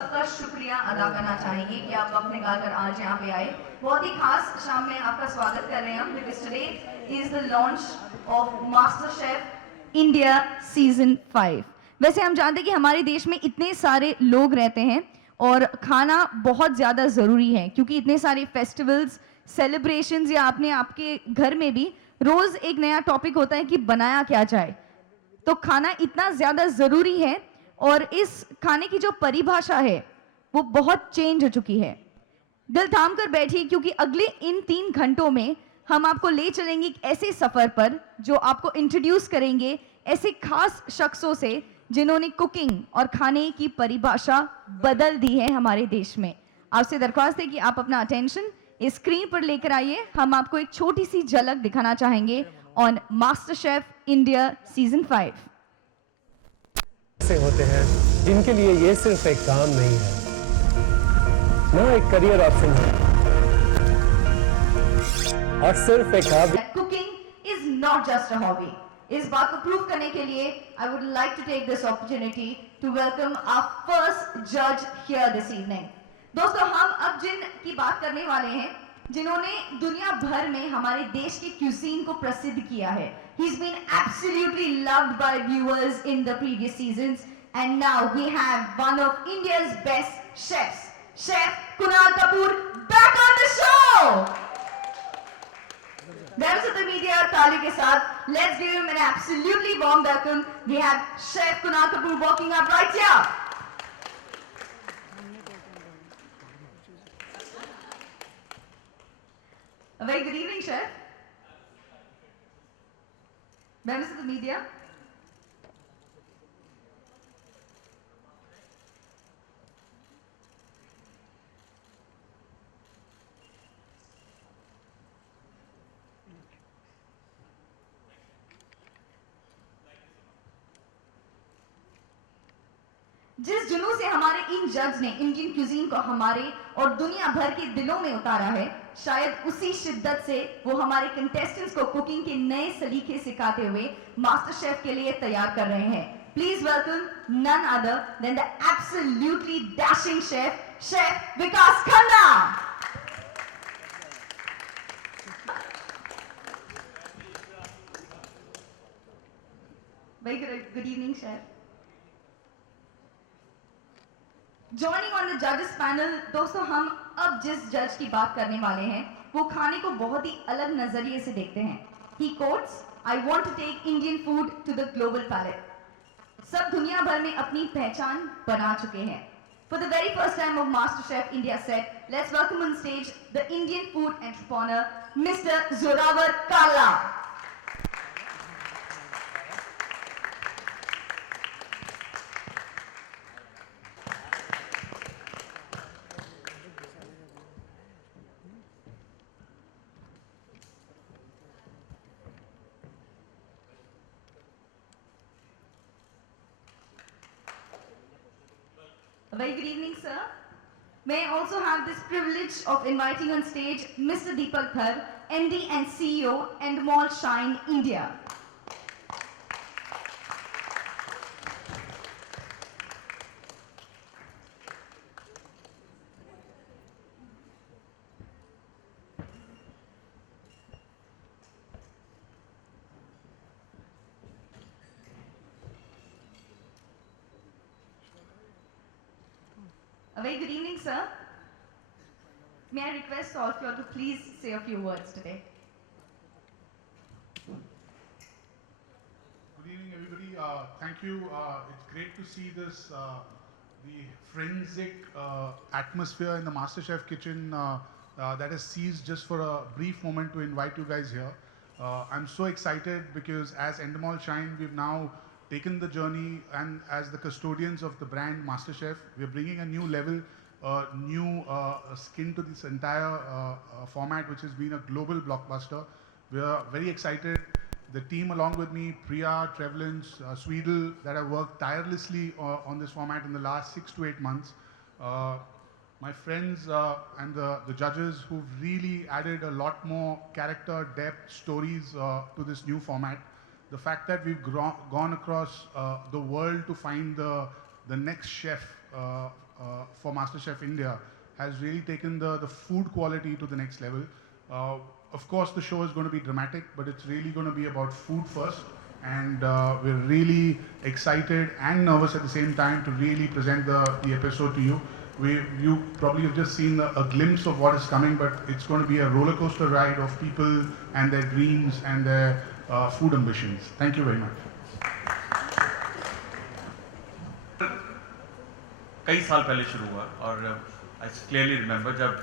आपका शुक्रिया अदा करना चाहेंगे कि आप वक्त निकाल कर आज यहाँ पे आए। बहुत ही खास शाम में आपका स्वागत कर रहे हैं हम, because today is the launch of master chef India season 5। वैसे हम जानते हैं कि हमारे देश में इतने सारे लोग रहते हैं और खाना बहुत ज़्यादा ज़रूरी है, क्योंकि इतने सारे फेस्टिवल्स, सेलिब्रेशंस या आपने आपके घर में भी रोज़ एक नया टॉपिक होता है कि बनाया क्या जाए। तो खाना इतना ज़्यादा ज़रूरी है और इस खाने की जो परिभाषा है वो बहुत चेंज हो चुकी है। दिल थाम कर बैठिए, क्योंकि अगले इन 3 घंटों में हम आपको ले चलेंगे एक ऐसे सफ़र पर जो आपको इंट्रोड्यूस करेंगे ऐसे खास शख्सों से जिन्होंने कुकिंग और खाने की परिभाषा बदल दी है हमारे देश में। आपसे दरख्वास्त है कि आप अपना अटेंशन इस स्क्रीन पर लेकर आइए। हम आपको एक छोटी सी झलक दिखाना चाहेंगे on master chef India season 5। से होते हैं जिनके लिए ये सिर्फ एक काम नहीं है, ना एक करियर ऑप्शन है और सिर्फ एक hobby. Cooking is not just a hobby. इस बात को प्रूव करने के लिए I would like to take this opportunity to welcome our first जज हियर दिस इवनिंग। दोस्तों, हम अब जिन की बात करने वाले हैं, जिन्होंने दुनिया भर में हमारे देश के क्यूजीन को प्रसिद्ध किया है। He's been absolutely loved by viewers in the previous seasons, and now we have one of India's best chefs, Chef Kunal Kapoor, back on the show. Members of the media, ताली के साथ, let's give him an absolutely warm welcome. We have Chef Kunal Kapoor walking up right here. A very good evening, Chef. Members of the media. जिस जुनून से हमारे इन जज ने Indian cuisine को हमारे और दुनिया भर के दिलों में उतारा है, शायद उसी शिद्दत से वो हमारे कंटेस्टेंट्स को कुकिंग के नए सलीके सिखाते हुए मास्टर शेफ के लिए तैयार कर रहे हैं। Please welcome none other than the absolutely dashing chef, chef Vikas Khanna. Very good evening, chef. Joining on the judges panel, दोस्तों हम अब जिस जज की बात करने वाले हैं वो खाने को बहुत ही अलग नजरिए से देखते हैं। He quotes, "I want to take Indian food to the global palate." सब दुनिया भर में अपनी पहचान बना चुके हैं। For the very first time of MasterChef India set, let's welcome on stage the Indian food entrepreneur, Mr. Zorawar Kala. A very good evening, sir. May I also have this privilege of inviting on stage Mr. Deepak Dhar, MD and CEO, Endemol Shine India. A very good evening, sir. May I request all of you all to please say a few words today. Good evening, everybody. Thank you. It's great to see this, the forensic atmosphere in the MasterChef kitchen that has ceased just for a brief moment to invite you guys here. I'm so excited because as Endemol Shine, we've now taken the journey, and as the custodians of the brand MasterChef, we're bringing a new level, new skin to this entire format, which has been a global blockbuster. We're very excited. The team along with me, Priya, Trevlins, Swedel, that have worked tirelessly on this format in the last 6 to 8 months. My friends and the judges who've really added a lot more character, depth, stories to this new format. The fact that we've gone across the world to find the next chef for MasterChef India has really taken the food quality to the next level. Of course, the show is going to be dramatic, but it's really going to be about food first. And we're really excited and nervous at the same time to really present the episode to you. You probably have just seen a glimpse of what is coming, but it's going to be a roller coaster ride of people and their dreams and their food ambitions. Thank you very much. कई साल पहले शुरू हुआ और I clearly remember जब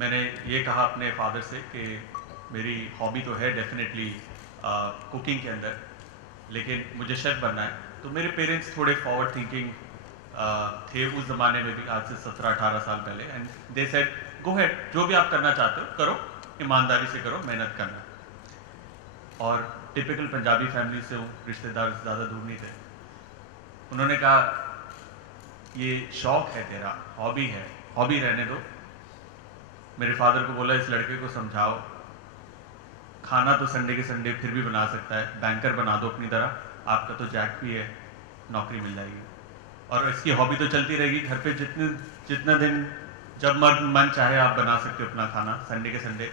मैंने ये कहा अपने फादर से कि मेरी हॉबी तो है डेफिनेटली कुकिंग के अंदर, लेकिन मुझे शेफ़ बनना है। तो मेरे पेरेंट्स थोड़े फॉरवर्ड थिंकिंग थे उस ज़माने में भी, आज से 17-18 साल पहले, and they said go head, जो भी आप करना चाहते हो करो, ईमानदारी से करो, मेहनत करना। और टिपिकल पंजाबी फैमिली से हूँ, रिश्तेदार ज़्यादा दूर नहीं थे। उन्होंने कहा ये शौक है तेरा, हॉबी है, हॉबी रहने दो। मेरे फादर को बोला इस लड़के को समझाओ, खाना तो संडे के संडे फिर भी बना सकता है, बैंकर बना दो अपनी तरह, आपका तो जैक भी है, नौकरी मिल जाएगी और इसकी हॉबी तो चलती रहेगी। घर पे जितना दिन जब मन चाहे आप बना सकते हो अपना खाना संडे के संडे।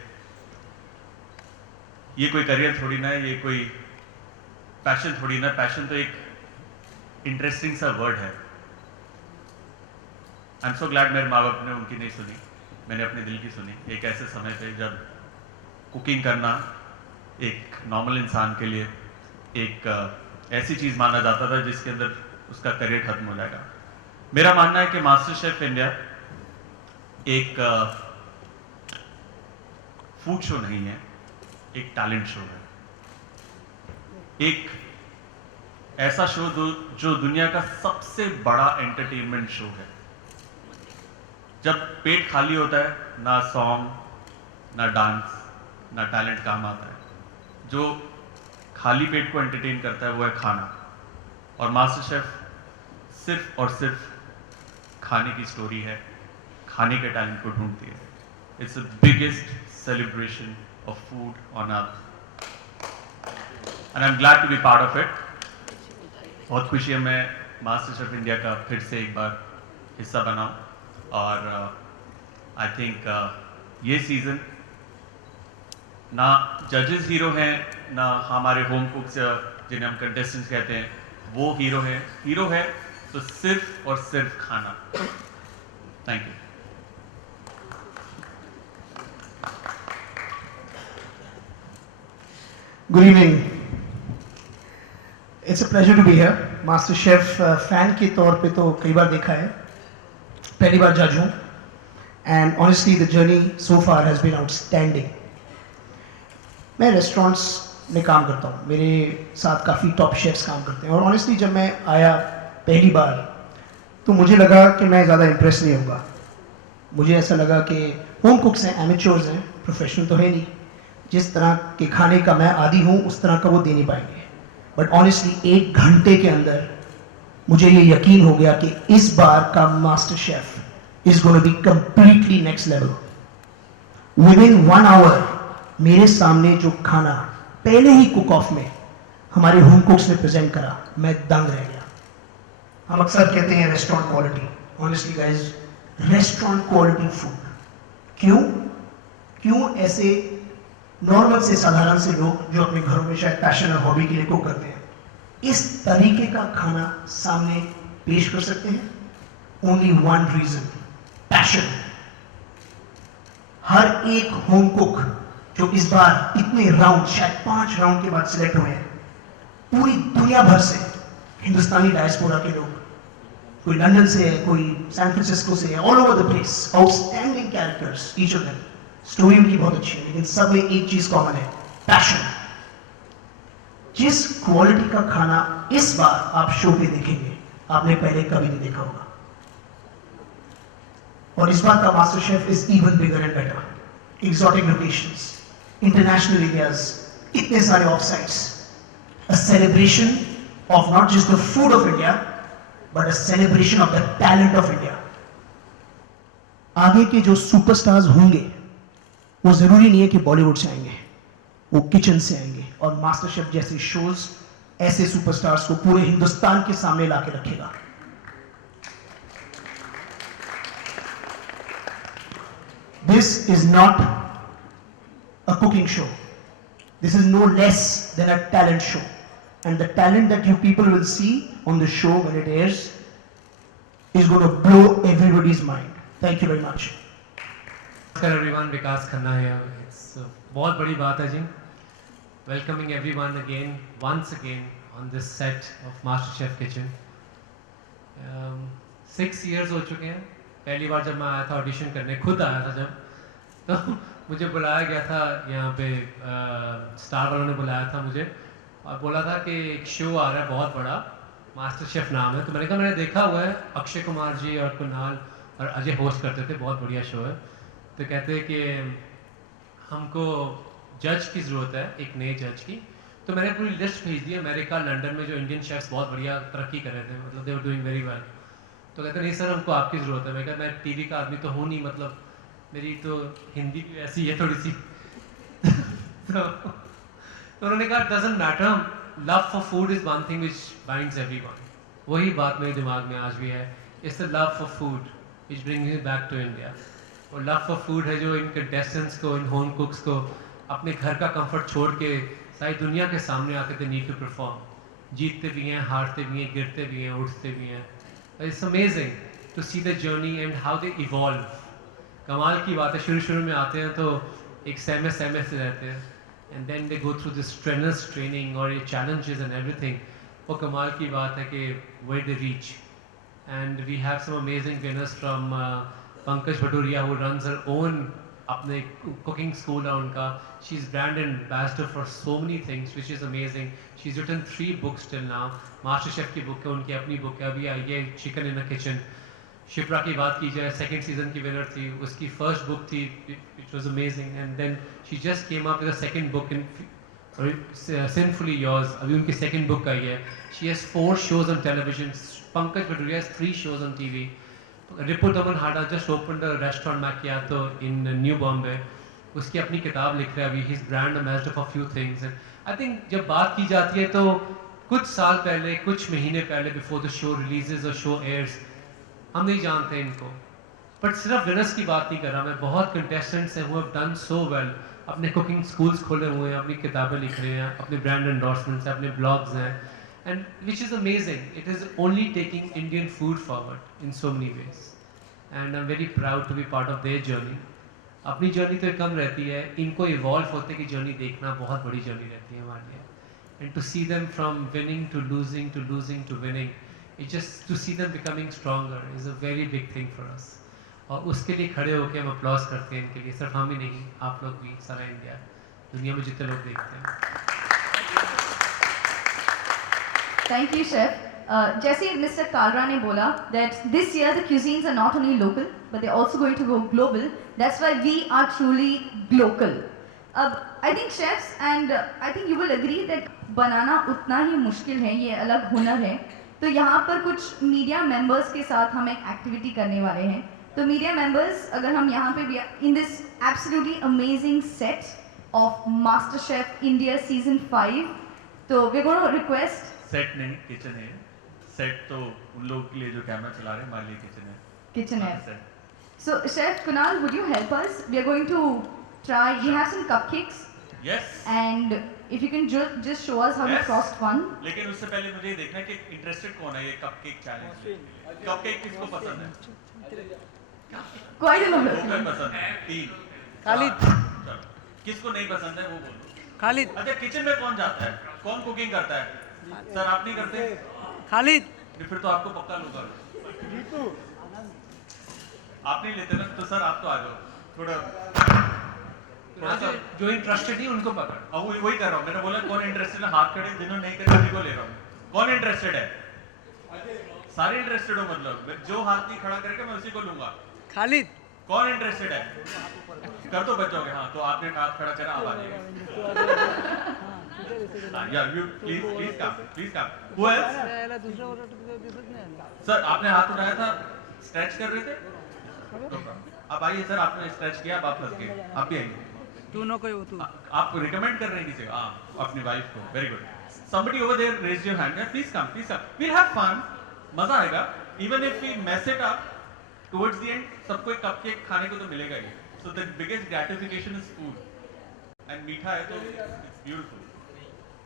ये कोई करियर थोड़ी ना है, ये कोई पैशन थोड़ी ना। पैशन तो एक इंटरेस्टिंग सा वर्ड है। आई एम सो ग्लैड मेरे माँ बाप ने उनकी नहीं सुनी, मैंने अपने दिल की सुनी। एक ऐसे समय पे जब कुकिंग करना एक नॉर्मल इंसान के लिए एक ऐसी चीज़ माना जाता था जिसके अंदर उसका करियर खत्म हो जाएगा। मेरा मानना है कि मास्टर शेफ इंडिया एक फूड शो नहीं है, एक टैलेंट शो है। एक ऐसा शो जो दुनिया का सबसे बड़ा एंटरटेनमेंट शो है। जब पेट खाली होता है, ना सॉन्ग, ना डांस, ना टैलेंट काम आता है। जो खाली पेट को एंटरटेन करता है वो है खाना। और मास्टर शेफ सिर्फ और सिर्फ खाने की स्टोरी है, खाने के टैलेंट को ढूंढती है। It's the biggest celebration of food on earth and I am glad to be part of it. बहुत खुशी है मैं मास्टर शेफ इंडिया का फिर से एक बार हिस्सा बनाऊं। और आई थिंक ये सीज़न ना जजेस हीरो हैं, ना हमारे होम कुक्स जिन्हें हम कंटेस्टेंट्स कहते हैं वो हीरो हैं। हीरो है तो सिर्फ और सिर्फ खाना। Thank you. Good evening. It's a pleasure to be here. Master chef fan के तौर पे तो कई बार देखा है, पहली बार जज हूँ, and honestly the journey so far has been outstanding. मैं रेस्टोरेंट्स में काम करता हूँ, मेरे साथ काफ़ी टॉप शेफ्स काम करते हैं, और ऑनेस्टली जब मैं आया पहली बार तो मुझे लगा कि मैं ज़्यादा इम्प्रेस नहीं होगा। मुझे ऐसा लगा कि होम कुक्स हैं, एमेच्योर्स हैं, प्रोफेशनल तो है नहीं। जिस तरह के खाने का मैं आदी हूँ उस तरह का वो दे नहीं पाएंगे। बट ऑनेस्टली 1 घंटे के अंदर मुझे ये यकीन हो गया कि इस बार का MasterChef is gonna be completely next level. Within 1 hour मेरे सामने जो खाना पहले ही कुक ऑफ में हमारे होम कुक्स ने प्रेजेंट करा, मैं दंग रह गया। हम अक्सर कहते हैं restaurant quality, honestly guys restaurant quality food. क्यों ऐसे नॉर्मल से साधारण से लोग जो अपने घरों में शायद पैशन और हॉबी के लिए कुक करते हैं इस तरीके का खाना सामने पेश कर सकते हैं? Only one reason, passion. हर एक होम कुक जो इस बार इतने राउंड, शायद 5 राउंड के बाद सिलेक्ट हुए हैं, पूरी दुनिया भर से, हिंदुस्तानी डायस्पोरा के लोग, कोई लंदन से है, कोई सैन फ्रांसिस्को से है, all over the place, outstanding characters, each of them. Story उनकी बहुत अच्छी है, लेकिन सब में एक चीज कॉमन है, पैशन। जिस क्वालिटी का खाना इस बार आप शो पे देखेंगे, आपने पहले कभी नहीं देखा होगा। और इस बार का MasterChef is even bigger and better. Exotic locations, international areas, इतने सारे of sites, a celebration of not just the food of India but a celebration of the talent of India. आगे के जो सुपरस्टार्स होंगे वो जरूरी नहीं है कि बॉलीवुड से आएंगे, वो किचन से आएंगे। और मास्टर शेफ जैसे शोज ऐसे सुपरस्टार्स को पूरे हिंदुस्तान के सामने लाके रखेगा। this is not a cooking show. This is no less than a talent show. And the talent that you people will see on the show when it airs is going to blow everybody's mind. Thank you very much. Namaskar everyone, Vikas Khanna here. It's बहुत बड़ी बात है जी. Welcoming everyone again, once again on this set of MasterChef Kitchen. 6 years हो चुके हैं. पहली बार जब मैं आया था ऑडिशन करने, खुद आया था जब, तो मुझे बुलाया गया था यहाँ पे, स्टार वालों ने बुलाया था मुझे और बोला था कि एक शो आ रहा है बहुत बड़ा, मास्टर शेफ नाम है. तो मैंने कहा मैंने देखा हुआ है, अक्षय कुमार जी और कुणाल और अजय होस्ट करते थे, बहुत बढ़िया शो है. तो कहते हैं कि हमको जज की ज़रूरत है, एक नए जज की. तो मैंने पूरी लिस्ट भेज दी अमेरिका, लंदन में जो इंडियन शेफ्स बहुत बढ़िया तरक्की कर रहे थे, मतलब दे वर डूइंग वेरी वेल. तो कहते नहीं सर हमको आपकी ज़रूरत है. मैं कहा मैं टीवी का आदमी तो हूँ नहीं, मतलब मेरी तो हिंदी भी ऐसी है थोड़ी सी. तो उन्होंने कहा doesn't matter, love for food is one thing which binds everyone. वही बात मेरे दिमाग में आज भी है. It's the love for food which brings me back to India. और लव फॉर फूड है जो इन कंटेस्टेंट्स को, इन होम कुक्स को अपने घर का कंफर्ट छोड़ के सारी दुनिया के सामने आके दे नीड टू परफॉर्म. जीतते भी हैं, हारते भी हैं, गिरते भी हैं, उठते भी हैं. It's amazing to see the journey and how they evolve. कमाल की बात है, शुरू में आते हैं तो एक सहमे से रहते हैं, and then they go through this strenuous training और ये चैलेंजेस एंड एवरीथिंग. वो कमाल की बात है कि where they reach. And we have some amazing winners from Pankaj Bhaturia who runs her own अपने कुकिंग स्कूल है उनका. She is brand ambassador for so many things which is amazing. She is written 3 books till now. Master chef की book है, उनकी अपनी book है, अभी आई है chicken in a kitchen. Shipra की बात की जाए, 2nd सीजन की विनर थी, उसकी फर्स्ट बुक थी which was amazing. And then she just came up with a 2nd book in sinfully yours. अभी उनकी 2nd book आई है. She has 4 shows on television. Pankaj Bhaturia has 3 shows on TV. Ripu Daman Handa just open the restaurant Macchiato in New Bombay. उसकी अपनी किताब लिख रहा है अभी. He is brand ambassador for few things. And I think जब बात की जाती है तो कुछ साल पहले, कुछ महीने पहले, बिफोर द शो रिलीजेस और शो एयर्स, हम नहीं जानते इनको. बट सिर्फ विनर्स की बात नहीं कर रहा मैं. बहुत कंटेस्टेंट्स हैं who have done so well. अपने कुकिंग स्कूल्स खोले हुए हैं, अपनी किताबें लिख रहे हैं, अपने ब्रांड एंडोर्समेंट्स हैं, अपने ब्लॉग्स हैं. And which is amazing. It is only taking Indian food forward in so many ways. And I am very proud to be part of their journey. अपनी जर्नी तो कम रहती है, इनको इवॉल्व होते की जर्नी देखना बहुत बड़ी जर्नी रहती है हमारे लिए. And to see them from winning to losing to losing to winning, it just to see them becoming stronger is a very big thing for us. और उसके लिए खड़े होकर हम अप्लॉज करते हैं इनके लिए. सिर्फ हम ही नहीं, आप लोग भी, सारा इंडिया, दुनिया में जितने लोग देखते हैं. Thank you, Chef. जैसे Mr. Kalra ने बोला that this year the cuisines are not only local but they're also going to go global. That's why we are truly local. अब I think chefs and I think you will agree that बनाना उतना ही मुश्किल है, ये अलग हुनर है. तो यहाँ पर कुछ मीडिया मेंबर्स के साथ हम एक एक्टिविटी करने वाले हैं. तो मीडिया मेंबर्स, अगर हम यहाँ पे भी in this absolutely amazing set of master chef India season 5, तो वी गोना रिक्वेस्ट. सेट नहीं, किचन है. सेट तो उन लोगों के लिए जो कैमरा चला रहे हैं, हमारे लिए किचन है. Kitchen है. Set. So Chef Kunal, would you help us? We are going to try. We have some cupcakes, yes. and if you can just show us how you Yes. crossed one. लेकिन उससे पहले मुझे ये देखना है कि interested कौन है ये कपकेक चैलेंज में. कपकेक किसको पसंद है? Quite a lot दो of को them. पसंद है, 3. खालिद. चलो. किसको नहीं पसंद है वो बोलो. खालिद. अच्छा, किचन में कौन जाता है? कौन कुकिंग करता है? सर आप नहीं करते? खालिद. फिर तो आपको पक्का लूंगा. आप नहीं लेते ना, तो सर आप तो आ जाओ. थोड़ा सा जो इंटरेस्टेड नहीं उनको पकड़. अब वही कर रहा हूँ. मैंने बोला कौन इंटरेस्टेड है, हाथ खड़े. जिन्होंने नहीं करे उसी को ले रहा हूँ. कौन इंटरेस्टेड है? सारे इंटरेस्टेड हो, मतलब जो हाथ नहीं खड़ा करेगा मैं उसी को लूंगा. खालिद. कौन इंटरेस्टेड है? कर दो बच्चों के. हाँ, तो आपने हाथ खड़ा करा, अब आ जाइए. Yeah, you please come. Who else? Sir आपने हाथ उठाया था, स्ट्रेच कर रहे थे. अब आइए सर, आपने स्ट्रेच किया, अब आप फंस गए. आप भी आइए. तू नो कोई तू. आप रिकमेंड कर रहे हैं किसी को? हाँ, अपनी वाइफ को. Very good. Somebody over there raise your hand. Please come. We'll have fun. मजा आएगा. Even if we mess it up, towards the end सबको एक कपकेक खाने को तो मिलेगा ही. So the biggest gratification is food. And मीठा है तो it's beautiful.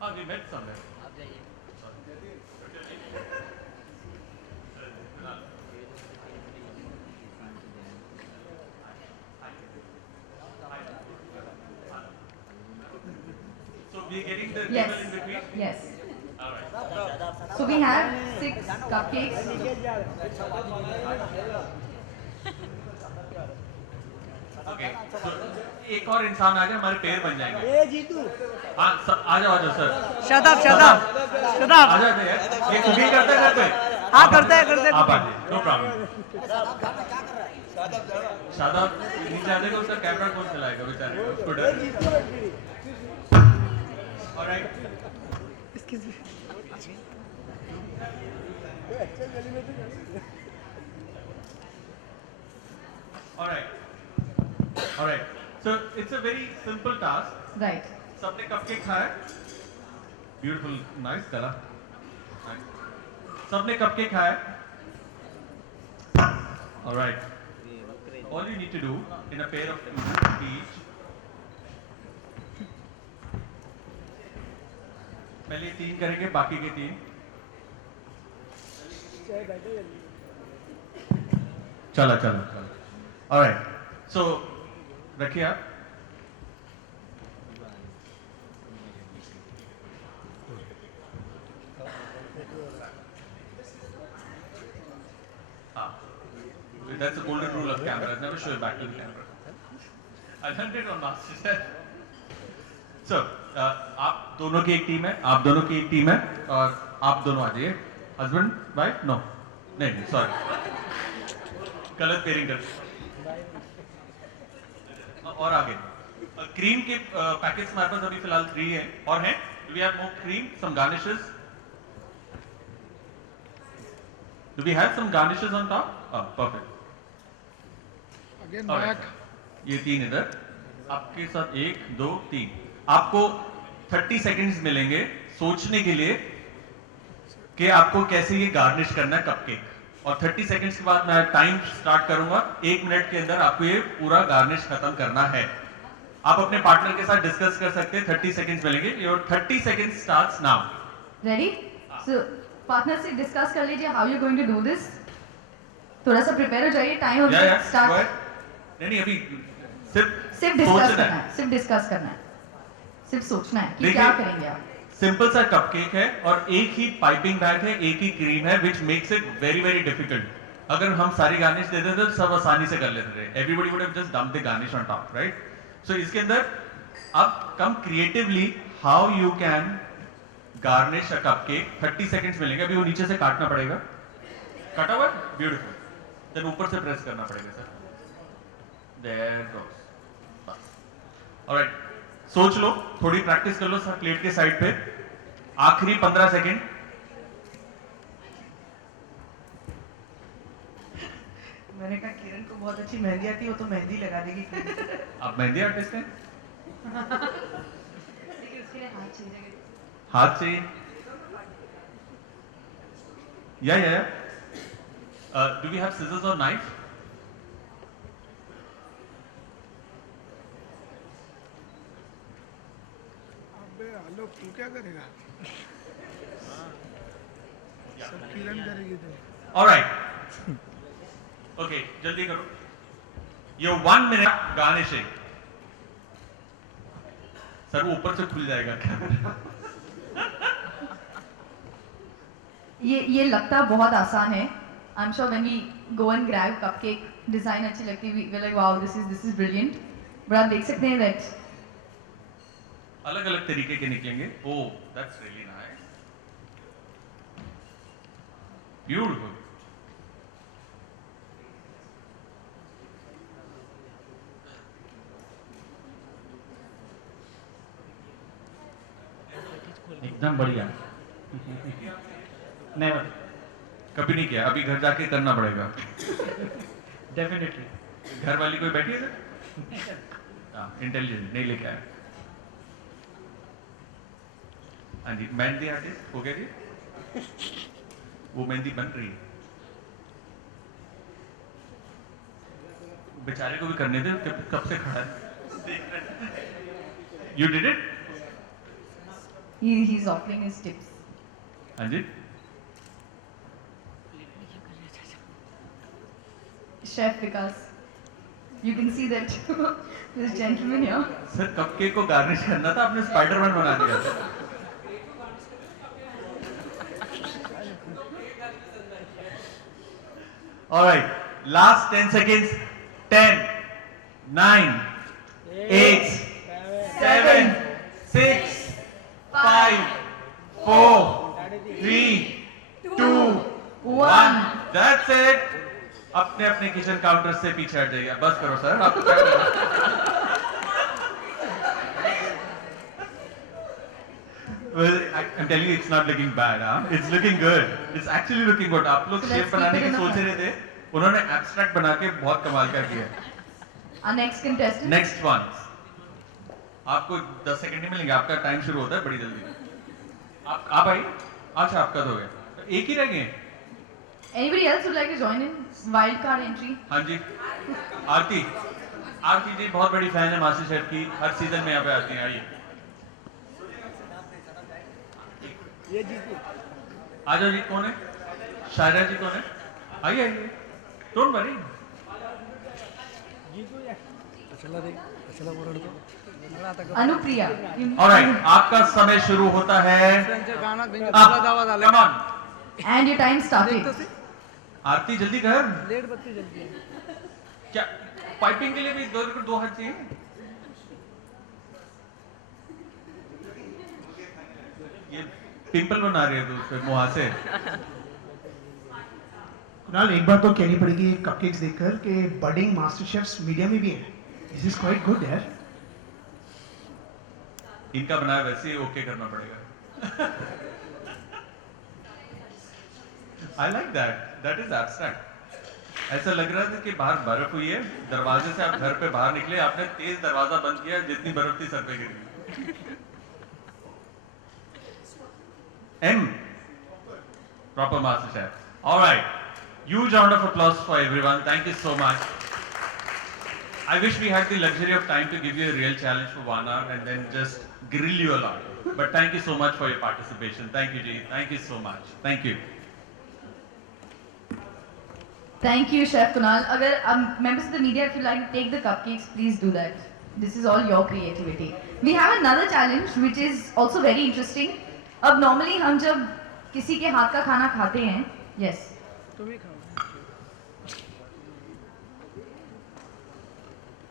हाँ, we met somewhere. So we are getting the Yes. table in between. Yes. All right. So we have 6 cupcakes. Okay. So एक और इंसान आ जाए हमारे पैर बन जाएंगे. हाँ, आ जाओ सर. शदाब आ शदाब जाते यार. ये कुकिंग करते हैं घर पे. हाँ करते हैं आप आ जाइए. No problem. शादाब नीचे आ जाएगा. उसका कैमरा कौन चलाएगा बेचारे. उसको डर. Alright. Alright. So it's a very simple task. Right. सबने कपकेक खाया. Beautiful, nice color. Nice. सबने कपकेक खाया. Alright. All you need to do in a pair of two each. पहले 3 करेंगे, बाकी के 3. चलो. Alright. So रखिए आप. That's the golden rule of cameras. Never show it back to the camera. I learned it on MasterChef. So, आप दोनों की एक टीम है, आप दोनों की एक टीम है, और आप दोनों आ जाइए. Husband, wife? No. नहीं, sorry. गलत पेयरिंग कर. और आगे. क्रीम के पैकेट्स हमारे पास अभी फिलहाल 3 हैं और हैं. Do we have more cream? Some garnishes? Do we have some garnishes on top? Oh, perfect. Again Alright. ये 3 इधर. आपके साथ 1, 2, 3. आपको 30 सेकंड्स मिलेंगे सोचने के लिए कि आपको कैसे ये गार्निश करना है कपकेक. और 30 सेकंड्स के बाद मैं टाइम स्टार्ट करूंगा. 1 मिनट के अंदर आपको ये पूरा गार्निश खत्म करना है. आप अपने पार्टनर के साथ डिस्कस कर सकते हैं. 30 सेकंड्स मिलेंगे. Your 30 seconds starts now. Ready? So partner से डिस्कस कर लीजिए how you going to do this. थोड़ा सा प्रिपेयर हो जाइए. टाइम या हो स्टार्ट. नहीं अभी सिर्फ सिर्फ डिस्कस सोचना करना है. है. सिर्फ डिस्कस करना है. सिर्फ सोचना है कि देखिए, क्या करेंगे आप. सिंपल सा कपकेक है और एक ही पाइपिंग बैग है, एक ही क्रीम है, which makes it very very difficult. अगर हम सारी गार्निश दे देते तो सब आसानी से कर लेते थे. Everybody would have just dump the garnish on top, right? So इसके अंदर अब come creatively how you can garnish a cupcake. 30 seconds मिलेंगे. अभी वो नीचे से काटना पड़ेगा. कटा हुआ है? ब्यूटीफुल. देन ऊपर से प्रेस करना पड़ेगा सर. There goes. ऑलराइट. सोच लो, थोड़ी प्रैक्टिस कर लो सर प्लेट के साइड पे. आखिरी 15 सेकंड. मैंने कहा किरण को बहुत अच्छी मेहंदी आती है, वो तो मेहंदी लगा देगी. आप मेहंदी आर्टिस्ट हैं? लेकिन उसके लिए हाथ चाहिए. हाथ चाहिए. या डू वी हैव सिजर्स और नाइफ? आलोक तू क्या करेगा? सब किरण करेगी तो. ऑलराइट. ओके, जल्दी करो. ये 1 मिनट गार्निशिंग. सर वो ऊपर से खुल जाएगा क्या? ये लगता बहुत आसान है. I am sure when we go and grab cupcake design अच्छी लगती है. We like wow this is brilliant. But आप देख सकते हैं दैट अलग अलग तरीके के निकलेंगे. ओह, दैट्स रियली नाइस. ब्यूटीफुल. एकदम बढ़िया. नेवर. कभी नहीं किया. अभी घर जाके करना पड़ेगा. डेफिनेटली. घर वाली कोई बैठी है सर? इंटेलिजेंट नहीं लेके आया. हाँ जी. मेहंदी आर्टिस्ट हो गया जी. वो मेहंदी बन रही है. बेचारे को भी करने दे, कब से खड़ा है। You did it? He's offering his tips. हाँ जी। Chef Vikas, you can see that this gentleman here. Sir cupcake को गार्निश करना था, आपने स्पाइडरमैन बना दिया। All right, last 10 seconds. 10, 9, 8, 7, 6, 5, 4, 3, 2, 1. That's it. अपने अपने किचन काउंटर से पीछे हट जाइए। बस करो सर, आप क्या कर रहे हो? Well, I'm telling you, it's not looking bad, huh? It's looking good. It's actually looking good. आप लोग So let's शेफ keep बनाने it की in the सोच रहे थे, उन्होंने एब्स्ट्रैक्ट बना के बहुत कमाल कर दिया। Our next contestant. Next one, आपको 10 सेकंड ही मिलेंगे, आपका टाइम शुरू होता है बड़ी जल्दी। आप आइए। अच्छा, आपका तो हो गया, एक ही रह गए। Anybody else would like to join in? Wild card entry. हाँ जी, आरती जी बहुत बड़ी फैन है मास्टर शेफ की, हर सीजन में यहाँ पे आती हैं। आइए, आ जाओ जी। कौन है? शायरा जी कौन है? आइए आइए, डोंट वरी। Anupriya. ऑलराइट, आपका समय शुरू होता है अब। Come on, And your time started. आरती जल्दी कर। लेट बत्ती जल्दी है। क्या पाइपिंग के लिए भी दो हाथ चाहिए? ये पिंपल बना रही है तो उसपे मुहासे। कुणाल, एक बार तो कहनी पड़ेगी कपकेक्स देखकर कि बडिंग मास्टर शेफ्स मीडिया में भी है। दिस इज क्वाइट गुड यार। इनका बनाया वैसे ही ओके करना पड़ेगा। I like that, that is abstract. ऐसा लग रहा था कि बाहर बर्फ हुई है, दरवाजे से आप घर पे बाहर निकले, आपने तेज दरवाजा बंद किया, जितनी बर्फ थी सर पे गिर गई। M, proper master chef. All right, huge round of applause for everyone. Thank you so much. I wish we had the luxury of time to give you a real challenge for 1 hour and then just grill you a lot. But thank you so much for your participation. Thank you, Ji. Thank you so much. Thank you. Thank you, Chef Kunal. Agar members of the media, if you like to take the cupcakes, please do that. This is all your creativity. We have another challenge which is also very interesting. अब normally हम जब किसी के हाथ का खाना खाते हैं, yes. तुम ही खाओ।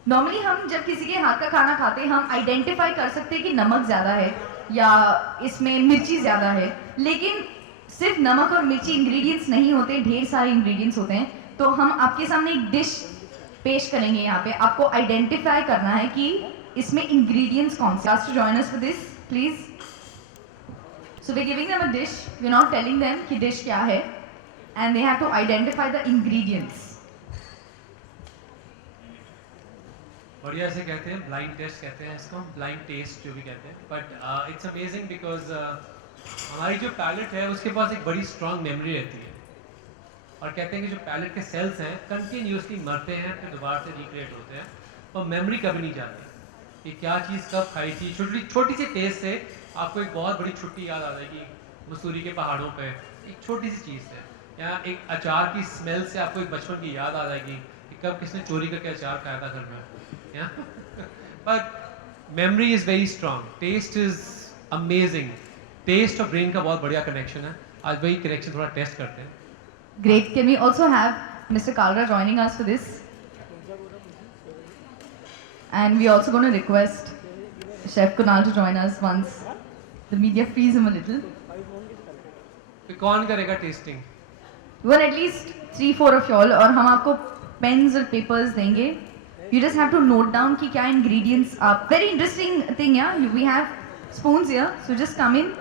नॉर्मली हम जब किसी के हाथ का खाना खाते हैं, हम आइडेंटिफाई कर सकते हैं कि नमक ज़्यादा है या इसमें मिर्ची ज़्यादा है, लेकिन सिर्फ नमक और मिर्ची इंग्रेडिएंट्स नहीं होते, ढेर सारे इंग्रेडिएंट्स होते हैं। तो हम आपके सामने एक डिश पेश करेंगे, यहाँ पे आपको आइडेंटिफाई करना है कि इसमें इंग्रेडिएंट्स कौन से। To join us for this please. So we giving them a dish, we are not telling them कि डिश क्या है, and they have to identify the ingredients. बढ़िया से कहते हैं, ब्लाइंड टेस्ट कहते हैं इसको, ब्लाइंड टेस्ट जो भी कहते हैं। बट इट्स अमेजिंग बिकॉज हमारी जो पैलेट है उसके पास एक बड़ी स्ट्रांग मेमोरी रहती है, और कहते हैं कि जो पैलेट के सेल्स हैं कंटिन्यूसली मरते हैं, फिर दोबारा से रिक्रिएट होते हैं, और मेमोरी कभी नहीं जाती कि क्या चीज़ कब खाई थी। छोटी सी टेस्ट से आपको एक बहुत बड़ी छुट्टी याद आ जाएगी मसूरी के पहाड़ों पे, एक छोटी सी चीज़ से, या एक अचार की स्मेल से आपको एक बचपन की याद आ जाएगी कि कब किसने चोरी करके अचार खाया था घर में। But memory is very strong, taste is amazing. Taste और ब्रेन का बहुत बढ़िया कनेक्शन है। आज वही कनेक्शन थोड़ा टेस्ट करते हैं। Great. Can we also have Mr. Kalra joining us for this? And we're also going to request Chef Kunal to join us once the media frees him a little. तो कौन करेगा testing? We want at least 3-4 of y'all, और हम आपको pens और papers देंगे. You just have to note down कि क्या ingredients आप. Very interesting thing, yeah. We have spoons here, so just come in.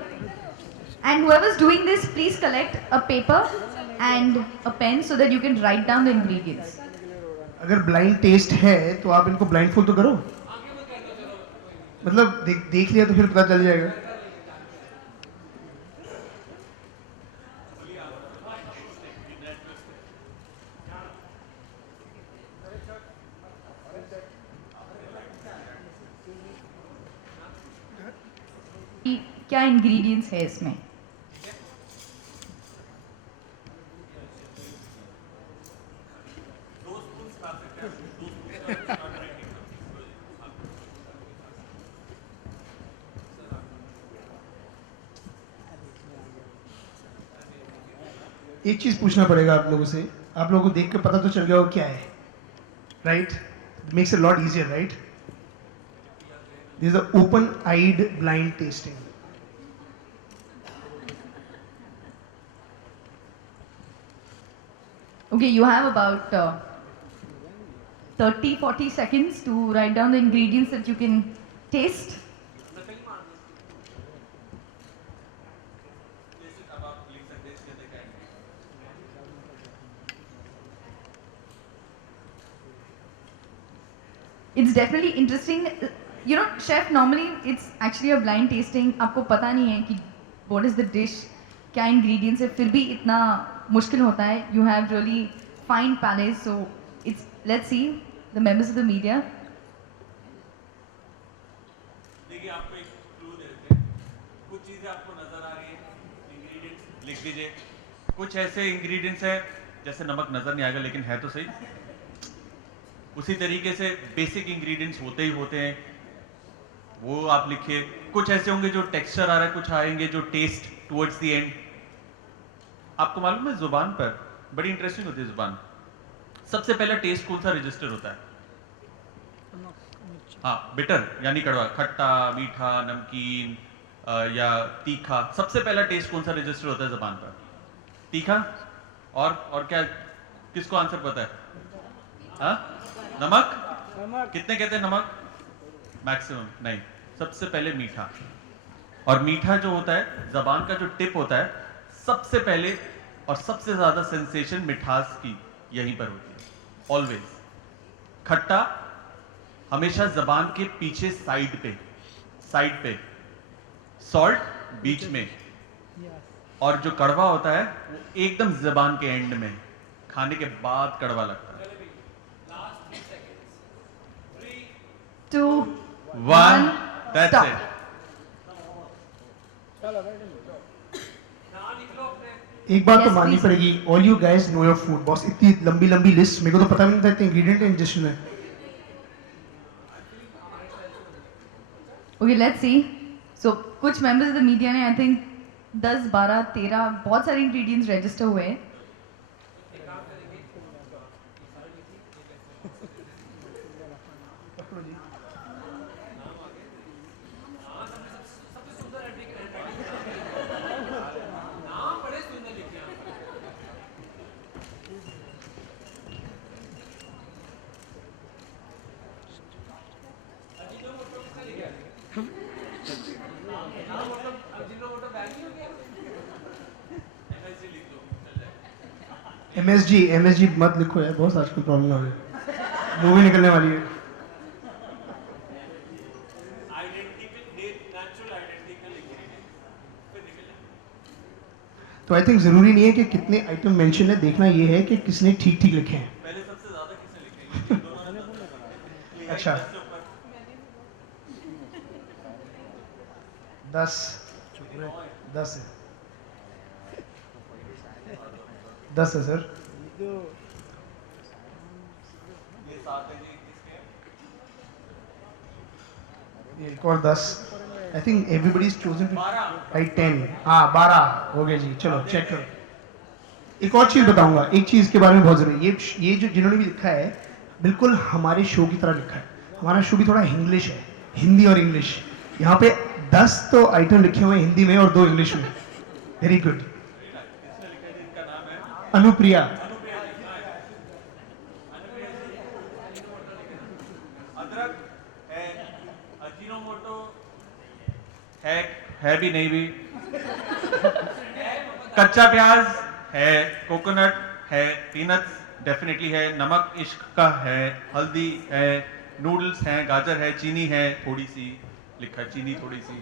And whoever's doing this, please collect a paper and a pen so that you can write down the ingredients. अगर blind test है तो आप इनको ब्लाइंडफुल तो करो, मतलब देख लिया तो फिर पता चल जाएगा। कि क्या इंग्रेडिएंट्स है इसमें? एक चीज पूछना पड़ेगा आप लोगों से, आप लोगों को देख के पता तो चल गया हो क्या है, right? Makes a lot easier, right? This is the open eyed blind tasting. Okay, you have about 30-40 seconds to write down the ingredients that you can taste. It's definitely interesting. You know, chef, normally it's actually a blind tasting. आपको पता नहीं है कि what is the dish, क्या ingredients है, फिर भी इतना मुश्किल होता है. You have really fine palate, so it's, let's see the members of the media. देखिए आपको एक क्लू देते हैं, कुछ चीजें आपको नजर आ रही है, इंग्रेडिएंट्स लिख लीजिए. कुछ ऐसे इंग्रेडिएंट्स हैं जैसे नमक नजर नहीं आएगा लेकिन है तो सही. उसी तरीके से बेसिक इंग्रेडिएंट्स होते ही होते हैं, वो आप लिखिए. कुछ ऐसे होंगे जो टेक्सचर आ रहा है, कुछ आएंगे जो टेस्ट टुवर्ड्स द एंड. आपको मालूम है जुबान पर बड़ी इंटरेस्टिंग होती है जुबान. सबसे पहला टेस्ट कौन सा रजिस्टर होता है? हाँ, बिटर यानी कड़वा, खट्टा, मीठा, नमकीन या तीखा. सबसे पहला टेस्ट कौन सा रजिस्टर होता है जुबान पर? तीखा. और क्या, किसको आंसर पता है? हाँ, नमक. कितने कहते हैं नमक? मैक्सिमम नहीं, सबसे पहले मीठा. और मीठा जो होता है, जबान का जो टिप होता है, सबसे पहले और सबसे ज्यादा सेंसेशन मिठास की यहीं पर होती है. ऑलवेज. खट्टा हमेशा जबान के पीछे साइड पे. सॉल्ट बीच में. और जो कड़वा होता है वो एकदम जबान के एंड में, खाने के बाद कड़वा लगता है. 2, 1, that's stop. it. एक बात तो Yes, माननी please. पड़ेगी, all you guys know your food. Boss इतनी लंबी लंबी लिस्ट, मेरे को तो पता भी नहीं था इतने इंग्रेडिएंट हैं डिश में. Okay, let's see. So कुछ members of the media ने I think 10, 12, 13 बहुत सारे ingredients register हुए हैं. MSG मत लिखो यार, बहुत आजकल प्रॉब्लम हो रही है, मूवी निकलने वाली है. तो आई थिंक जरूरी नहीं है कि कितने आइटम मेंशन है, देखना ये है कि किसने ठीक ठीक लिखे हैं. पहले सबसे ज्यादा किसने लिखे? अच्छा, 10 है. 10 है सर. ये 7 है जी, किसके हैं? ये एक और 10. I think everybody is chosen 12. 10. हाँ 12 हो गए जी. चलो चेक करो. एक और चीज बताऊंगा, एक चीज के बारे में बहुत जरूरी. ये जो जिन्होंने भी लिखा है बिल्कुल हमारे शो की तरह लिखा है. हमारा शो भी थोड़ा इंग्लिश है, हिंदी और इंग्लिश. यहाँ पे 10 तो आइटम लिखे हुए हैं हिंदी में और 2 इंग्लिश में. Very good. इनका नाम है अनुप्रिया. अदरक है, अजीनोमोटो है भी नहीं भी, कच्चा प्याज है, कोकोनट है, पीनट्स डेफिनेटली है, नमक इश्क का है, हल्दी है, नूडल्स हैं, गाजर है, चीनी है, थोड़ी सी लिखा है चीनी थोड़ी सी.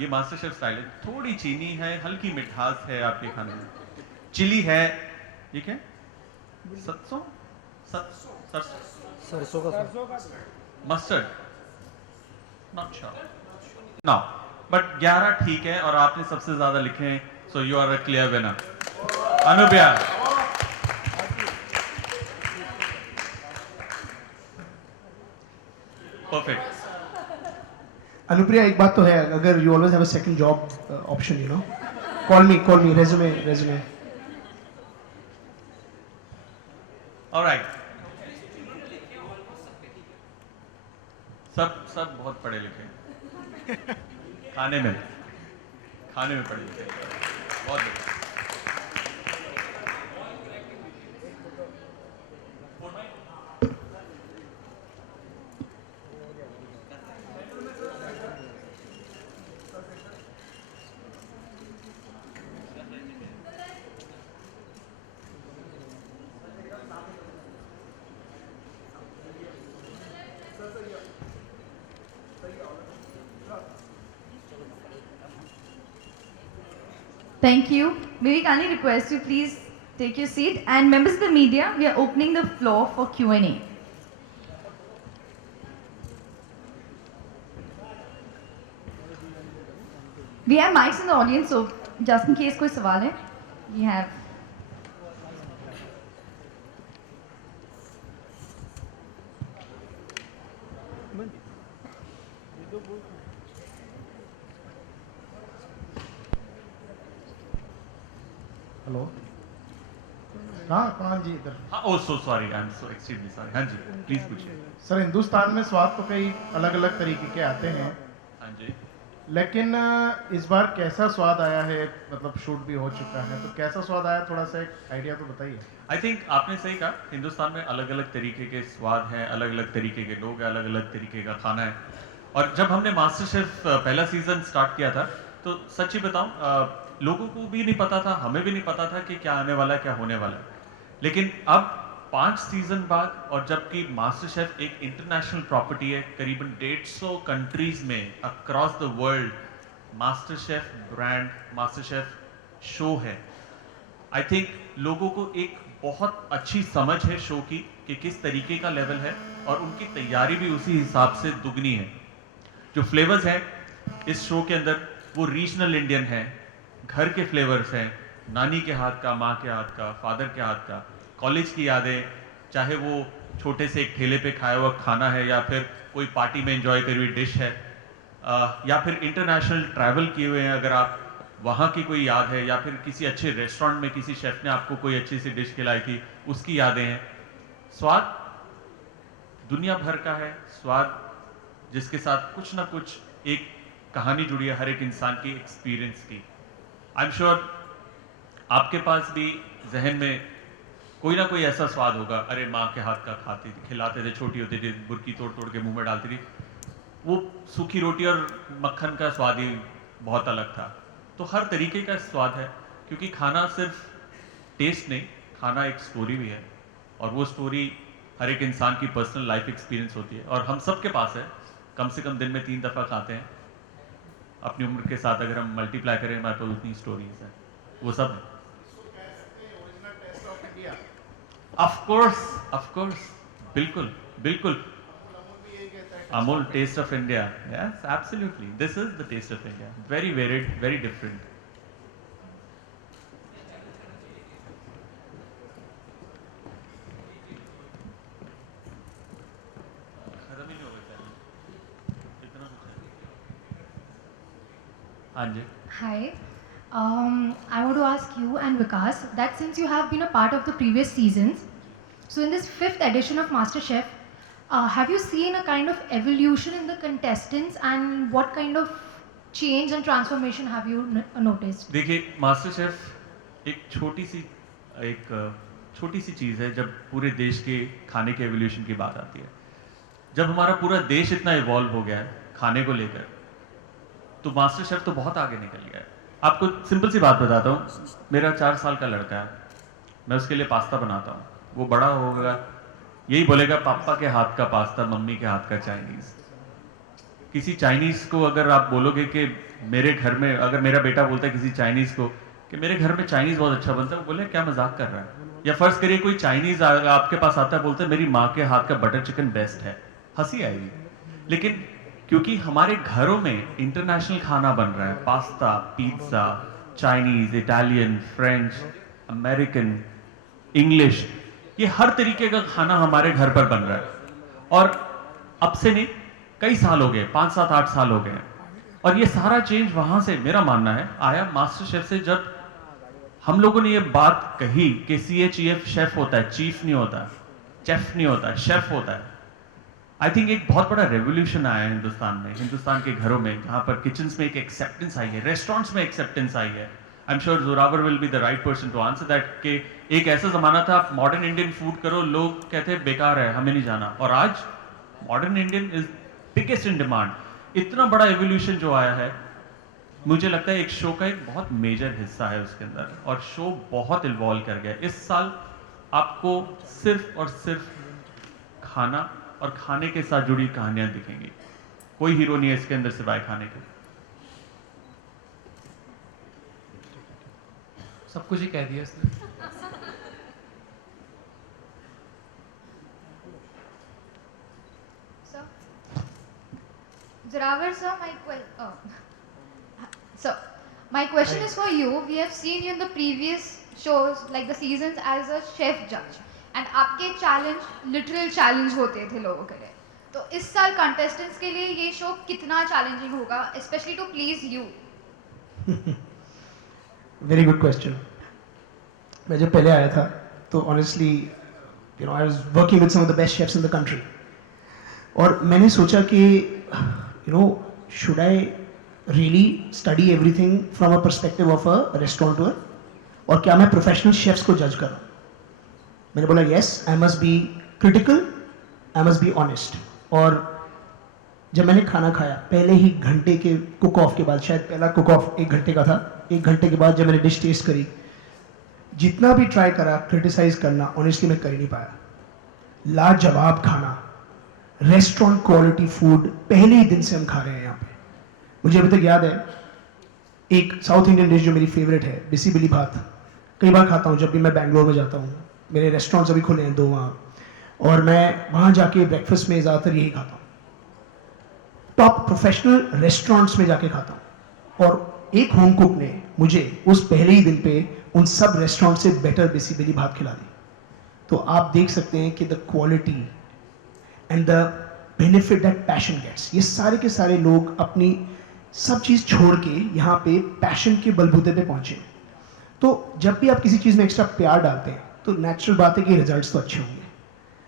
ये मास्टर शेफ स्टाइल है. थोड़ी चीनी है, हल्की मिठास है आपके खाने में. चिली है, ठीक है, सरसों सरसों का mustard not sure no but 11 ठीक है और आपने सबसे ज्यादा लिखे हैं so you are a clear winner Anupriya perfect Anupriya, एक बात तो है, अगर you always have a second job option, you know, call me, resume. Alright सब बहुत पढ़े लिखे हैं खाने में पढ़े लिखे हैं. बहुत बढ़िया. Thank you. May we kindly request you please take your seat, and members of the media, we are opening the floor for Q&A. We have mics in the audience, so just in case कोई सवाल है, we have. Hello. हाँ कुणाल जी इधर. हाँ oh so sorry I am so extremely sorry. हाँ जी please पूछिए. Sir, Hindustan में स्वाद तो कई अलग अलग तरीके के आते हैं, हाँ जी. लेकिन इस बार कैसा स्वाद आया है, मतलब शूट भी हो चुका है, तो कैसा स्वाद आया, थोड़ा सा एक आइडिया तो बताइए. आई थिंक आपने सही कहा. हिंदुस्तान में अलग अलग तरीके के स्वाद हैं, अलग अलग तरीके के लोग हैं, अलग अलग तरीके का खाना है. और जब हमने मास्टर शेफ पहला सीजन स्टार्ट किया था तो सच्ची बताऊं लोगों को भी नहीं पता था, हमें भी नहीं पता था कि क्या आने वाला है, क्या होने वाला है. लेकिन अब 5 सीजन बाद, और जबकि मास्टर शेफ एक इंटरनेशनल प्रॉपर्टी है, करीबन 150 कंट्रीज में across the world master chef brand, master chef show है. आई थिंक लोगों को एक बहुत अच्छी समझ है शो की कि किस तरीके का लेवल है, और उनकी तैयारी भी उसी हिसाब से दुगनी है. जो फ्लेवर्स हैं इस शो के अंदर वो रीजनल इंडियन है, घर के फ्लेवर्स हैं, नानी के हाथ का, माँ के हाथ का, फादर के हाथ का, कॉलेज की यादें, चाहे वो छोटे से एक ठेले पे खाया हुआ खाना है या फिर कोई पार्टी में एंजॉय करी हुई डिश है, या फिर इंटरनेशनल ट्रैवल किए हुए हैं अगर आप, वहाँ की कोई याद है, या फिर किसी अच्छे रेस्टोरेंट में किसी शेफ ने आपको कोई अच्छी सी डिश खिलाई थी, उसकी यादें हैं. स्वाद दुनिया भर का है, स्वाद जिसके साथ कुछ ना कुछ एक कहानी जुड़ी है हर एक इंसान की एक्सपीरियंस की. आई एम श्योर आपके पास भी जहन में कोई ना कोई ऐसा स्वाद होगा. अरे माँ के हाथ का खाते थे, खिलाते थे, छोटी होती थी, बुरकी तोड़ तोड़ के मुंह में डालती थी. वो सूखी रोटी और मक्खन का स्वाद ही बहुत अलग था. तो हर तरीके का स्वाद है, क्योंकि खाना सिर्फ टेस्ट नहीं, खाना एक स्टोरी भी है, और वो स्टोरी हर एक इंसान की पर्सनल लाइफ एक्सपीरियंस होती है. और हम सबके पास है, कम से कम दिन में 3 दफ़ा खाते हैं. अपनी उम्र के साथ अगर हम मल्टीप्लाई करें हमारे पास उतनी स्टोरीज हैं, वो सब है. ऑफ कोर्स बिल्कुल बिल्कुल. Amul taste of India, yes absolutely, this is the taste of India. Very varied, very different. हाँ जी. Hi. I want to ask you and Vikas that since you have been a part of the previous seasons, so in this 5th edition of MasterChef, have you seen a kind of evolution in the contestants and what kind of change and transformation have you noticed? देखिए master chef एक छोटी सी चीज़ है जब पूरे देश के खाने के एवोल्यूशन की बात आती है. जब हमारा पूरा देश इतना इवॉल्व हो गया है खाने को लेकर, तो मास्टर शेफ तो बहुत आगे निकल गया है. आपको सिंपल सी बात बताता हूँ. मेरा 4 साल का लड़का है, मैं उसके लिए पास्ता बनाता हूँ. वो बड़ा होगा यही बोलेगा पापा के हाथ का पास्ता, मम्मी के हाथ का चाइनीज. किसी चाइनीज को अगर आप बोलोगे कि मेरे घर में, अगर मेरा बेटा बोलता है किसी चाइनीज को कि मेरे घर में चाइनीज बहुत अच्छा बनता है, वो बोले क्या मजाक कर रहा है. या फर्ज करिए कोई चाइनीज आपके पास आता है, बोलते हैं मेरी माँ के हाथ का बटर चिकन बेस्ट है, हंसी आएगी। लेकिन क्योंकि हमारे घरों में इंटरनेशनल खाना बन रहा है, pasta, pizza, Chinese, Italian, French, American, English, ये हर तरीके का खाना हमारे घर पर बन रहा है। और अब से नहीं, कई साल हो गए, 5, 7, 8 साल हो गए हैं। और ये सारा चेंज वहां से, मेरा मानना है, आया मास्टर शेफ से। जब हम लोगों ने ये बात कही कि CHEF शेफ होता है, चीफ नहीं होता, चेफ नहीं होता, शेफ होता है। आई थिंक एक बहुत बड़ा रेवोल्यूशन आया है हिंदुस्तान में, हिंदुस्तान के घरों में, जहां पर किचन्स में एक एक्सेप्टेंस आई है, रेस्टोरेंट्स में एक्सेप्टेंस आई है। I am sure Zorawar will be the right person to answer that कि एक ऐसा जमाना था, आप मॉडर्न इंडियन फूड करो, लोग कहते हैं बेकार है, हमें नहीं जाना। और आज modern Indian is biggest in demand. इतना बड़ा एवोल्यूशन जो आया है, मुझे लगता है एक शो का एक बहुत मेजर हिस्सा है उसके अंदर, और शो बहुत इन्वॉल्व कर गया। इस साल आपको सिर्फ और सिर्फ खाना और खाने के साथ जुड़ी कहानियां दिखेंगी। कोई हीरो नहीं है इसके अंदर सिवाय खाने के। सब कुछ ही कह दिया इसने। Zorawar sir, my question is for you. We have seen you in the previous shows, like the seasons, as a chef judge, and आपके challenge, literal challenge होते थे लोगों के लिए। तो इस साल contestants के लिए ये show कितना challenging होगा, especially to please you? Very good question. मैं जब पहले आया था तो honestly, you know, I was working with some of the best chefs in the country. और मैंने सोचा कि you know, should I really study everything from a perspective of a restaurateur, और क्या मैं professional chefs को judge करूं? मैंने बोला yes, I must be critical, I must be honest. और जब मैंने खाना खाया, पहले ही घंटे के कुक ऑफ के बाद, शायद पहला कुक ऑफ 1 घंटे का था, 1 घंटे के बाद जब मैंने डिश टेस्ट करी, जितना भी ट्राई करा क्रिटिसाइज करना, ऑनेस्टली मैं कर ही नहीं पाया। लाजवाब खाना, रेस्टोरेंट क्वालिटी फूड, पहले ही दिन से हम खा रहे हैं यहाँ पे। मुझे अभी तक याद है एक साउथ इंडियन डिश जो मेरी फेवरेट है, बिसी-बिली भात। कई बार खाता हूँ जब भी मैं बैंगलोर में जाता हूँ, मेरे रेस्टोरेंट्स अभी खुले हैं 2 वहाँ, और मैं वहाँ जाके ब्रेकफास्ट में ज़्यादातर यही खाता हूँ। टॉप प्रोफेशनल रेस्टोरेंट्स में जाके खाता हूँ, और एक होम कुक ने मुझे उस पहले ही दिन पे उन सब रेस्टोरेंट से बेटर बिसी-बिली भात खिला दी। तो आप देख सकते हैं कि the quality and the benefit that passion gets, ये सारे के सारे लोग अपनी सब चीज़ छोड़ के यहाँ पे पैशन के बलबूते पे पहुँचे। तो जब भी आप किसी चीज़ में एक्स्ट्रा प्यार डालते हैं तो नेचुरल बात है कि रिजल्ट्स तो अच्छे होंगे।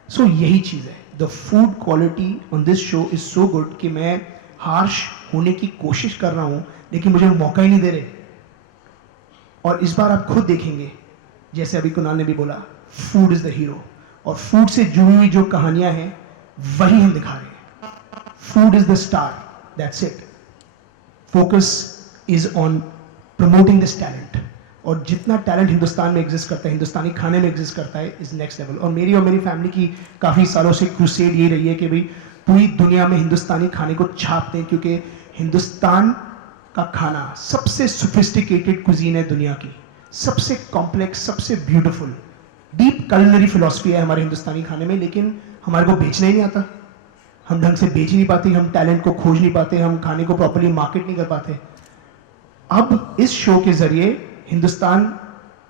सो यही चीज़ है, the food quality on this show is so good कि मैं हार्श होने की कोशिश कर रहा हूँ, लेकिन मुझे मौका ही नहीं दे रहे। और इस बार आप खुद देखेंगे, जैसे अभी कुणाल ने भी बोला, फूड इज़ द हीरो, और फूड से जुड़ी हुई जो कहानियाँ हैं वही हम दिखा रहे हैं। Food is the star, that's it. Focus is on promoting this talent, और जितना टैलेंट हिंदुस्तान में एग्जिस्ट करता है, हिंदुस्तानी खाने में एग्जिस्ट करता है, इज नेक्स्ट लेवल। और मेरी फैमिली की काफ़ी सालों से क्रूसेड ये रही है कि भाई पूरी दुनिया में हिंदुस्तानी खाने को छाप दें, क्योंकि हिंदुस्तान का खाना सबसे सोफिस्टिकेटेड कुजीन है दुनिया की, सबसे कॉम्प्लेक्स, सबसे ब्यूटीफुल, डीप कलिनरी फिलॉसफी है हमारे हिंदुस्तानी खाने में, लेकिन हमारे को बेचना ही नहीं आता। हम ढंग से बेच नहीं पाते, हम टैलेंट को खोज नहीं पाते, हम खाने को प्रॉपर्ली मार्केट नहीं कर पाते। अब इस शो के जरिए हिंदुस्तान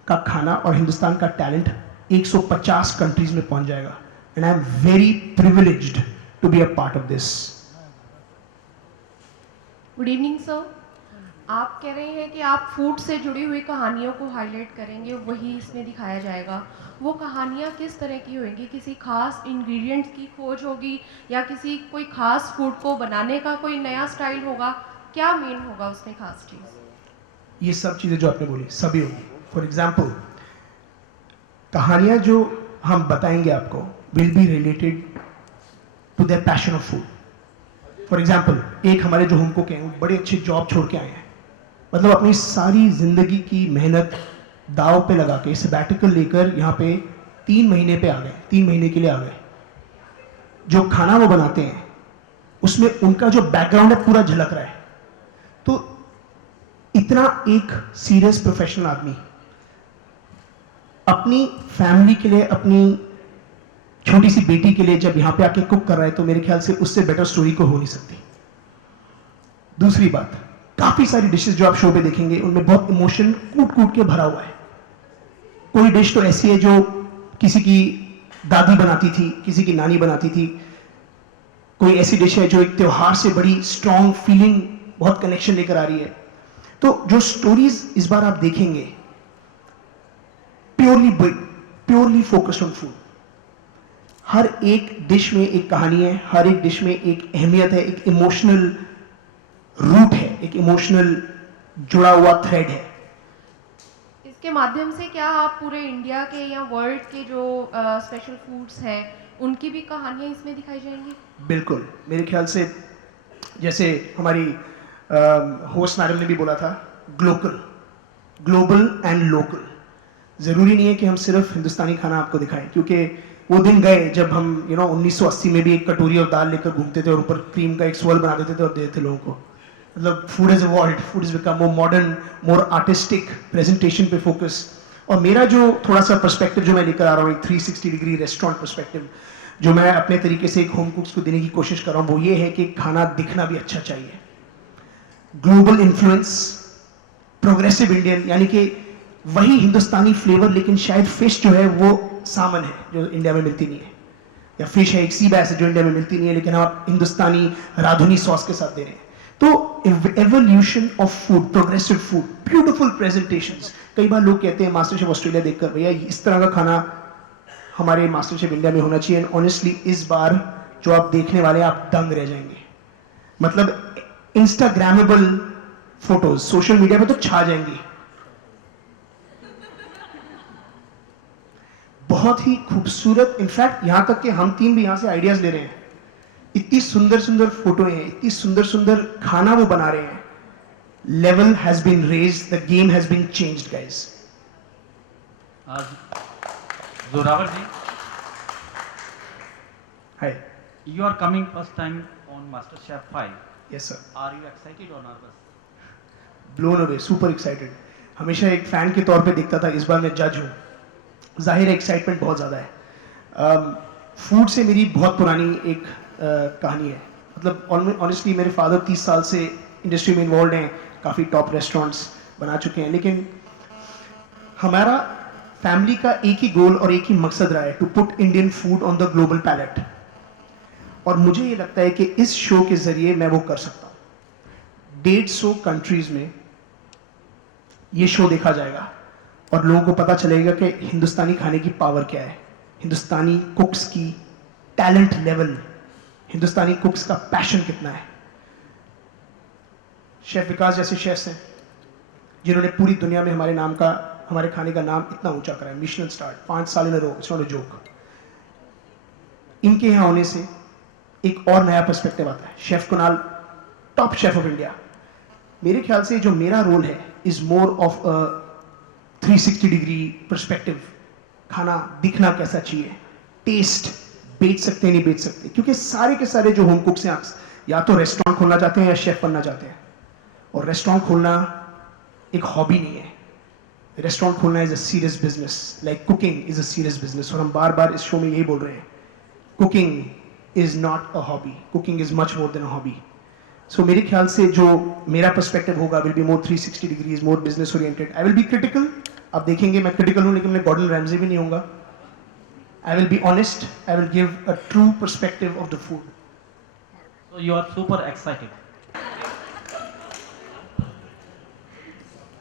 का खाना और हिंदुस्तान का टैलेंट 150 कंट्रीज में पहुंच जाएगा, and I am very privileged to be a part of this. Good evening sir, आप कह रहे हैं कि आप फूड से जुड़ी हुई कहानियों को हाईलाइट करेंगे, वही इसमें दिखाया जाएगा। वो कहानियाँ किस तरह की होंगी? किसी खास इंग्रेडिएंट्स की खोज होगी, या किसी कोई खास फूड को बनाने का कोई नया स्टाइल होगा? क्या मेन होगा उसमें खास चीज़? ये सब चीज़ें जो आपने बोली सभी होगी। फॉर एग्जाम्पल, कहानियाँ जो हम बताएंगे आपको will be related to their passion of food. For example, एक हमारे जो होम कुक हैं, वो बड़े अच्छे जॉब छोड़ के आए हैं, मतलब अपनी सारी जिंदगी की मेहनत दाव पे लगा के सबैटिकल लेकर यहाँ पे 3 महीने पे आ गए, 3 महीने के लिए आ गए। जो खाना वो बनाते हैं उसमें उनका जो बैकग्राउंड है पूरा झलक रहा है। तो इतना एक सीरियस प्रोफेशनल आदमी अपनी फैमिली के लिए, अपनी छोटी सी बेटी के लिए जब यहाँ पे आके कुक कर रहा है, तो मेरे ख्याल से उससे बेटर स्टोरी को हो नहीं सकती। दूसरी बात, काफी सारी डिशेस जो आप शो पे देखेंगे उनमें बहुत इमोशन कूट कूट के भरा हुआ है। कोई डिश तो ऐसी है जो किसी की दादी बनाती थी, किसी की नानी बनाती थी। कोई ऐसी डिश है जो एक त्योहार से बड़ी स्ट्रॉन्ग फीलिंग, बहुत कनेक्शन लेकर आ रही है। तो जो स्टोरीज इस बार आप देखेंगे प्योरली फोकस्ड ऑन फूड। हर एक डिश में एक कहानी है, हर एक डिश में एक अहमियत है, एक इमोशनल रूट है, एक इमोशनल जुड़ा हुआ थ्रेड है। इसके माध्यम से क्या आप पूरे इंडिया के या वर्ल्ड के जो स्पेशल फूड्स हैं उनकी भी कहानियां इसमें दिखाई जाएंगी? बिल्कुल, मेरे ख्याल से जैसे हमारी होस्ट मैडम ने भी बोला था, ग्लोबल एंड लोकल। ज़रूरी नहीं है कि हम सिर्फ हिंदुस्तानी खाना आपको दिखाएं, क्योंकि वो दिन गए जब हम 1980 में भी एक कटोरी और दाल लेकर घूमते थे और ऊपर क्रीम का एक स्वल बना देते थे और देते थे लोगों को। मतलब food is evolved, food is become more modern, more artistic, presentation पे फोकस। और मेरा जो थोड़ा सा पर्सपेक्टिव जो मैं लेकर आ रहा हूँ, एक 360 डिग्री रेस्टोरेंट पर्सपेक्टिव जो मैं अपने तरीके से एक होम कुक्स को देने की कोशिश कर रहा हूँ, वो ये है कि खाना दिखना भी अच्छा चाहिए। ग्लोबल इन्फ्लुएंस, प्रोग्रेसिव इंडियन, यानी कि वही हिंदुस्तानी फ्लेवर लेकिन शायद फिश जो है वो सामन है जो इंडिया में मिलती नहीं है, या फिश है एक सी बैस है जो इंडिया में मिलती नहीं है, लेकिन आप हिंदुस्तानी राधुनी सॉस के साथ दे रहे हैं। तो evolution of food, progressive food, beautiful presentations. कई बार लोग कहते हैं मास्टर शेफ ऑस्ट्रेलिया देखकर, भैया इस तरह का खाना हमारे मास्टर शेफ इंडिया में होना चाहिए। एंड ऑनेस्टली इस बार जो आप देखने वाले हैं, आप दंग रह जाएंगे। मतलब इंस्टाग्रामेबल फोटोज सोशल मीडिया पे तो छा जाएंगी। बहुत ही खूबसूरत, इनफैक्ट यहां तक कि हम तीन भी यहां से आइडियाज ले रहे हैं। इतनी सुंदर सुंदर फोटो हैं, इतनी सुंदर सुंदर खाना वो बना रहे हैं। Level has been raised, the game has been changed guys. Zorawar ji, hi, you are coming first time on MasterChef 5. Yes sir. Are you excited or nervous? Blown away, super excited. हमेशा एक फैन के तौर पे देखता था, इस बार मैं जज हूँ। जाहिर है एक्साइटमेंट बहुत ज़्यादा है। फूड से मेरी बहुत पुरानी एक कहानी है। मतलब ऑनेस्टली मेरे फादर 30 साल से इंडस्ट्री में इन्वॉल्व हैं, काफ़ी टॉप रेस्टोरेंट्स बना चुके हैं, लेकिन हमारा फैमिली का एक ही गोल और एक ही मकसद रहा है, to put Indian food on the global palate. और मुझे ये लगता है कि इस शो के ज़रिए मैं वो कर सकता हूँ। 150 कंट्रीज़ में ये शो देखा जाएगा और लोगों को पता चलेगा कि हिंदुस्तानी खाने की पावर क्या है, हिंदुस्तानी कुक्स की टैलेंट लेवल, हिंदुस्तानी कुक्स का पैशन कितना है। शेफ विकास जैसे शेफ्स हैं जिन्होंने पूरी दुनिया में हमारे नाम का, हमारे खाने का नाम इतना ऊंचा करा है, मिशेलिन स्टार 5 साल इन अ रो, इट्स नॉट अ जोक। इनके यहाँ होने से एक और नया पर्सपेक्टिव आता है। Chef Kunal, top chef of India. मेरे ख्याल से जो मेरा रोल है is more of a 360 degree perspective. खाना दिखना कैसा चाहिए, टेस्ट बेच सकते नहीं बेच सकते, क्योंकि सारे के सारे जो होम कुक्स हैं या तो रेस्टोरेंट खोलना चाहते हैं या शेफ बनना चाहते हैं। और रेस्टोरेंट खोलना एक हॉबी नहीं है, रेस्टोरेंट खोलना is a serious business, like cooking is a serious business. और हम बार बार इस शो में यही बोल रहे हैं, cooking is not a hobby, cooking is much more than a hobby. So मेरे ख्याल से जो मेरा पर्सपेक्टिव होगा will be more 360 degrees, more business oriented. I will be critical, आप देखेंगे मैं क्रिटिकल हूं, लेकिन मैं गॉर्डन रैमजे भी नहीं होऊंगा। आई will be honest, I will give a true perspective of the food. So you are super excited.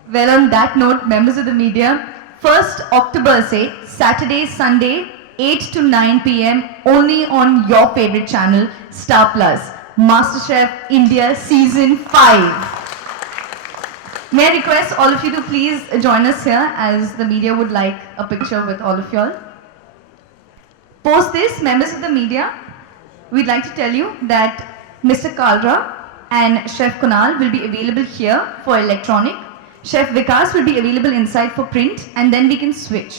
Well, on that note, members of the media, 1st October से Saturday, Sunday, 8 to 9 p.m. only on your favorite channel, Star Plus, MasterChef India Season 5. May I request all of you to please join us here, as the media would like a picture with all of you all. Post this, members of the media, we'd like to tell you that Mr. Kalra and Chef Kunal will be available here for electronic. Chef Vikas will be available inside for print, and then we can switch.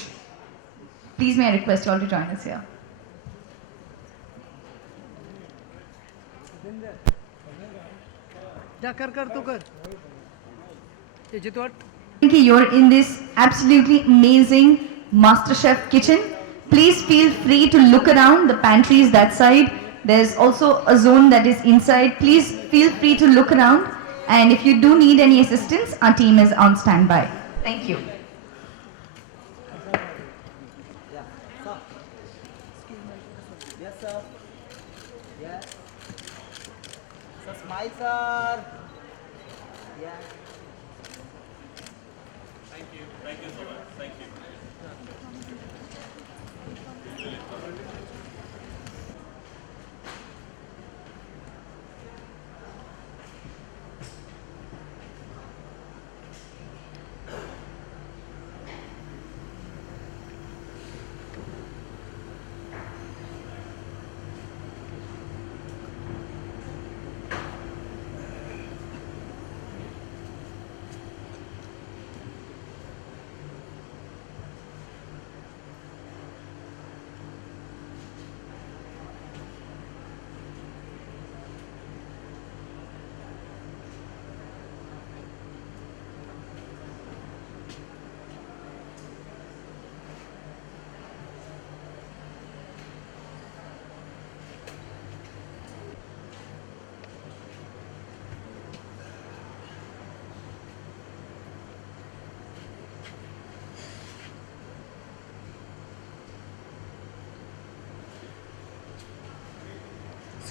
Please may I request you all to join us here. जा कर तो कर ये जितवाट Thank you. You're in this absolutely amazing MasterChef kitchen. Please feel free to look around. The pantry is that side. There's also a zone that is inside. Please feel free to look around. And if you do need any assistance, our team is on standby. Thank you. Yes, sir. Yes. Sir, smile, sir. Yeah. Thank you so much. Thank you.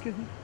Excuse me.